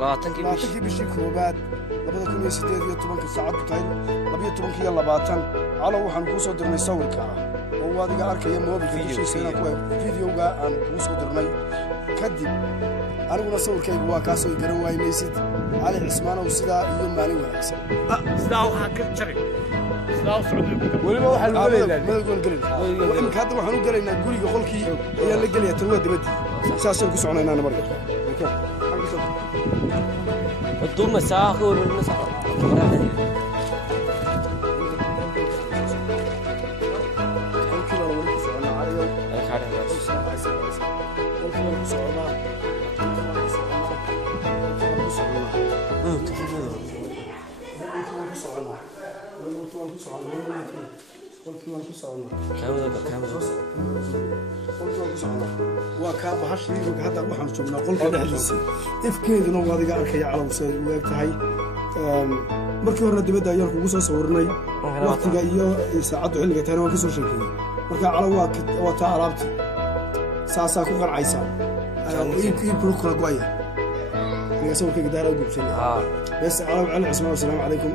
labaatankii bishii koobaad 2018 saacadu tahay 12:20 calow waxaan kuu soo dirnay sawirka oo adiga arkaya moobilka dushiisa ku videoga aan kuu soo dirnay kadib aniguna sawirkaygu waa kaas oo garan waaymaysid cali cismaan oo sidaa iyo maalin wanaagsan sidaa waxa ka jabay sidaa socdo waliba waxaan u galeynaa in hadda waxaan u galeynaa guriga qolkii ayaa la gelaya tan waa dibadii saasoo ku soconaynaa marka الدوم مساخ والمساخ وكان بحشي هذا waxaan joognaa qolka dhexdiisa ifkeeduna waa adiga arkaya calawsay u egtahay markii hore dibadda ayaan kugu soo sawirnay waqtiga iyo saacadu xilliga taana waan ka soo sheekay marka calaw waa taa alaabti saasa ku qarcaysa iyo kula go'aya aniga sawirkayga daaraa gubshay bas calaw cali cismaan assalamu alaykum